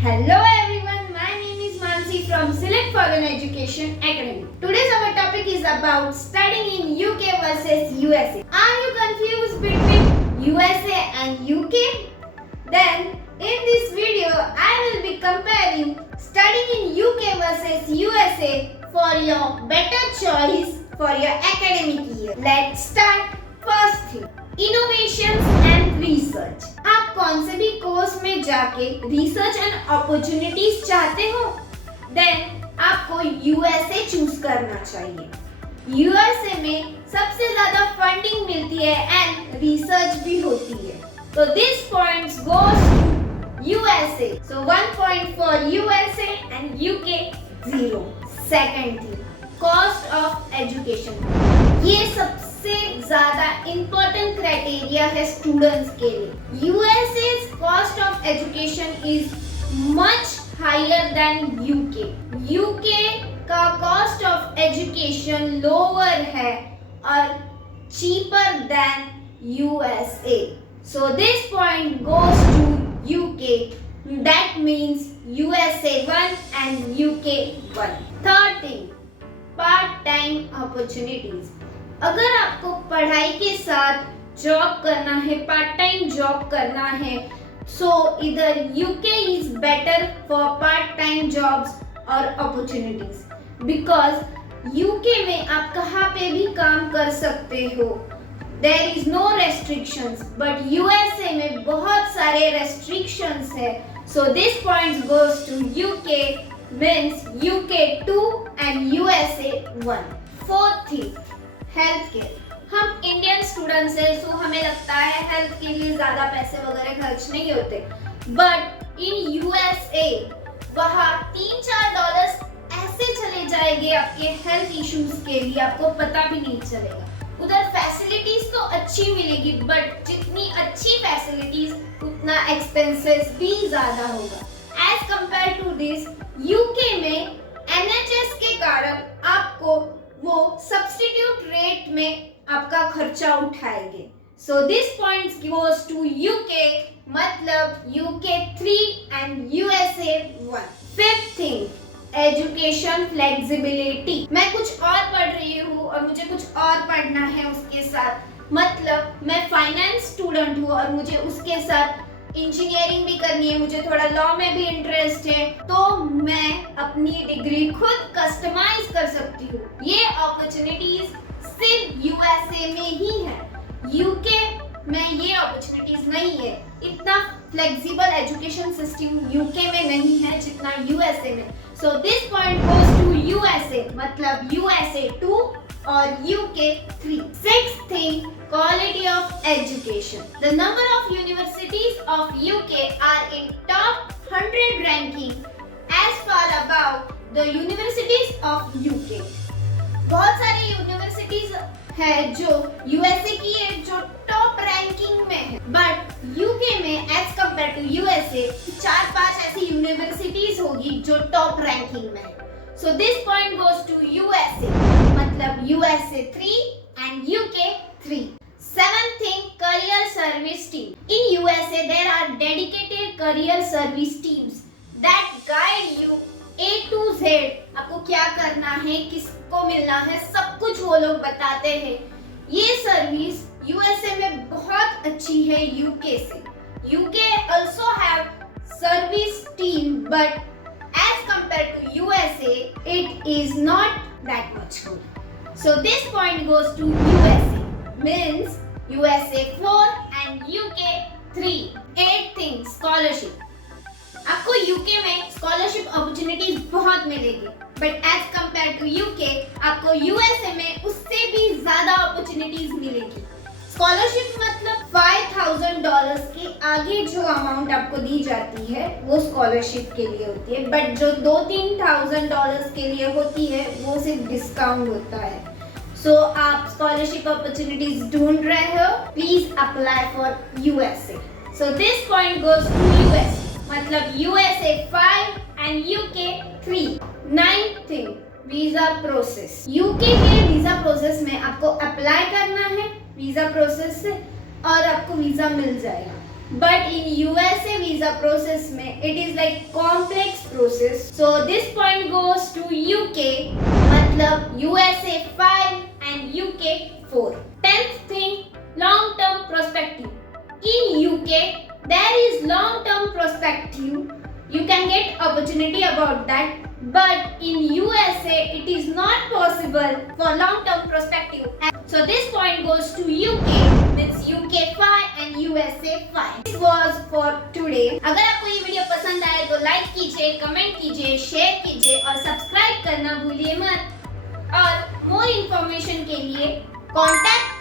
Hello everyone, my name is Mansi from Select Foreign Education Academy. Today's our topic is about studying in UK versus USA. Are you confused between USA and UK? Then in this video I will be comparing studying in UK versus USA for your better choice for your academic year. Let's start. First thing, innovations and research. आप कौन से भी course में जाके research and opportunities चाहते हो, then आपको USA choose करना चाहिए। यूएसए में सबसे ज्यादा फंडिंग मिलती है एंड रिसर्च भी होती है, तो this points goes to USA. So 1 point for USA and UK 0। Second thing, cost of education. ये सबसे ज्यादा इंपॉर्टेंट क्राइटेरिया है स्टूडेंट्स के लिए। यूएसए's cost of education is much higher than UK. UK का कॉस्ट ऑफ एजुकेशन लोअर है और cheaper than USA, so this point goes to UK. That means USA 1 and UK 1। Third thing, part time opportunities. अगर आपको पढ़ाई के साथ job करना है, पार्ट टाइम जॉब करना है, सो इधर UK is better for part time jobs और अपॉर्चुनिटीज, बिकॉज यूके में आप कहाँ पे भी काम कर सकते हो, there is no restrictions, but USA में बहुत सारे रेस्ट्रिक्शंस है, so this point goes to UK, means UK 2 and USA 1। Fourth thing, health care. हम इंडियन स्टूडेंट्स हैं, सो हमें लगता है हेल्थ के लिए ज्यादा पैसे वगैरह खर्च नहीं होते, बट इन यूएसए वहाँ $3-4 ऐसे चले जाएंगे आपके हेल्थ इश्यूज के लिए, आपको पता भी नहीं चलेगा। उधर फैसिलिटीज तो अच्छी मिलेगी, बट जितनी अच्छी फैसिलिटीज उतना एक्सपेंसेस भी ज्यादा होगा। As compare to this, UK में एनएचएस के कारण आपको वो सब्स्टिट्यूट रेट में आपका खर्चा उठाएंगे, so this point goes to UK, मतलब UK 3 and USA 1। Fifth thing, education flexibility. मैं कुछ और पढ़ रही हूँ और मुझे कुछ और पढ़ना है उसके साथ, मतलब मैं फाइनेंस स्टूडेंट हूँ और मुझे उसके साथ इंजीनियरिंग भी करनी है, मुझे थोड़ा लॉ में भी इंटरेस्ट है, तो मैं अपनी डिग्री खुद कस्टमाइज कर सकती हूँ। ये अपॉर्चुनिटीज सिर्फ यूएसए में ही है, यूके में ये अपॉर्चुनिटीज नहीं है। इतना फ्लेक्सिबल एजुकेशन सिस्टम यूके में नहीं है जितना यूएसए में, so this point goes to USA, मतलब यूएसए 2 और UK 3. Sixth thing, quality of education. The number of universities of UK are in top 100 ranking as far above the universities of UK. बहुत सारी universities है जो USA की है, जो top ranking में है, बट यूके में एज कंपेयर टू यूएसए 4-5 ऐसी यूनिवर्सिटीज होगी जो टॉप रैंकिंग में है, so this point goes to USA, मतलब USA 3 and UK 3. Seventh thing, career service team. In USA there are dedicated career service teams that guide you A to Z. आपको क्या करना है, किसको मिलना है, सब कुछ वो लोग बताते हैं। ये सर्विस USA में बहुत अच्छी है यूके से। UK also have service team, but as compared to USA, it is not that much good. So this point goes to USA, means USA 4 and UK 3. Eighth thing, scholarship. आपको UK में scholarship opportunities बहुत मिलेगी, but as compare to UK आपको USA में उससे भी ज्यादा opportunities मिलेगी। स्कॉलरशिप मतलब $5,000 के आगे जो अमाउंट आपको दी जाती है वो स्कॉलरशिप के लिए होती है, बट जो $2-3,000 के लिए होती है वो सिर्फ डिस्काउंट होता है। सो आप स्कॉलरशिप अपॉर्चुनिटीज ढूंढ रहे हो, please apply for USA, so this point goes to USA, मतलब USA 5 and UK 3. Ninth thing, visa process. UK के वीजा प्रोसेस में आपको अप्लाई करना है वीजा प्रोसेस से और आपको वीजा मिल जाएगा। But in USA visa process में it is like complex process. So this point goes to UK. मतलब USA 5 and UK 4. 10th thing, long term perspective. In UK there is long term perspective. You can get opportunity about that. But in USA it is not possible for long term perspective. So this point goes to UK, means UK 5 and USA 5. This was for today. अगर आपको ये video पसंद आए तो like कीजिए, comment कीजिए, share कीजिए और सब्सक्राइब करना भूलिए मत। और मोर इन्फॉर्मेशन के लिए कॉन्टैक्ट